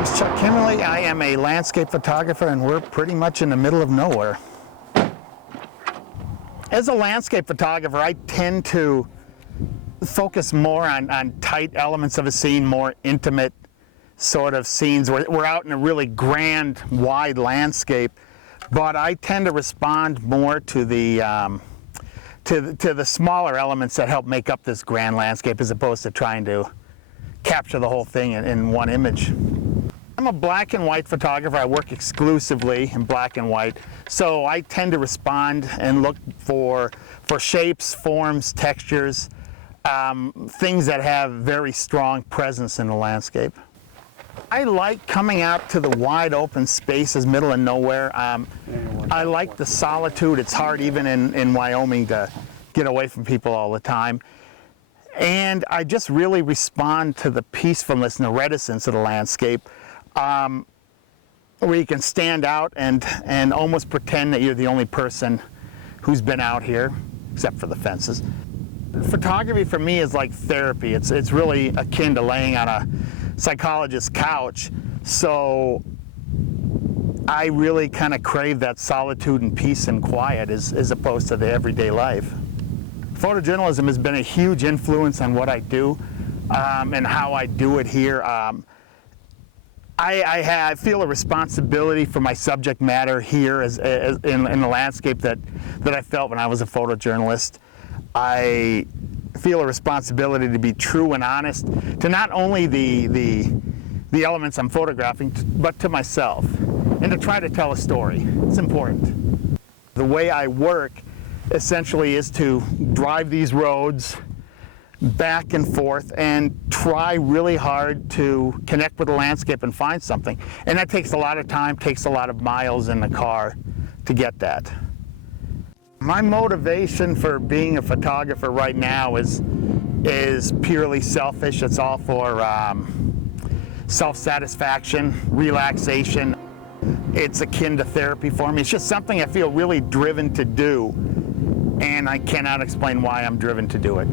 name's Chuck Kimmerly. I am a landscape photographer, and we're pretty much in the middle of nowhere. As a landscape photographer, I tend to focus more on tight elements of a scene, more intimate sort of scenes. We're out in a really grand, wide landscape, but I tend to respond more to the smaller elements that help make up this grand landscape, as opposed to trying to capture the whole thing in one image. I'm a black and white photographer. I work exclusively in black and white, so I tend to respond and look for shapes, forms, textures, things that have very strong presence in the landscape. I like coming out to the wide open spaces, middle of nowhere. I like the solitude. It's hard even in Wyoming to get away from people all the time. And I just really respond to the peacefulness and the reticence of the landscape, where you can stand out and almost pretend that you're the only person who's been out here, except for the fences. Photography for me is like therapy. It's really akin to laying on a psychologist's couch. So I really kind of crave that solitude and peace and quiet as opposed to the everyday life. Photojournalism has been a huge influence on what I do and how I do it here. I feel a responsibility for my subject matter here as in the landscape that I felt when I was a photojournalist. I feel a responsibility to be true and honest to not only the elements I'm photographing, but to myself, and to try to tell a story. It's important. The way I work essentially is to drive these roads back and forth and try really hard to connect with the landscape and find something. And that takes a lot of time, takes a lot of miles in the car to get that. My motivation for being a photographer right now is purely selfish. It's all for self-satisfaction, relaxation. It's akin to therapy for me. It's just something I feel really driven to do, and I cannot explain why I'm driven to do it.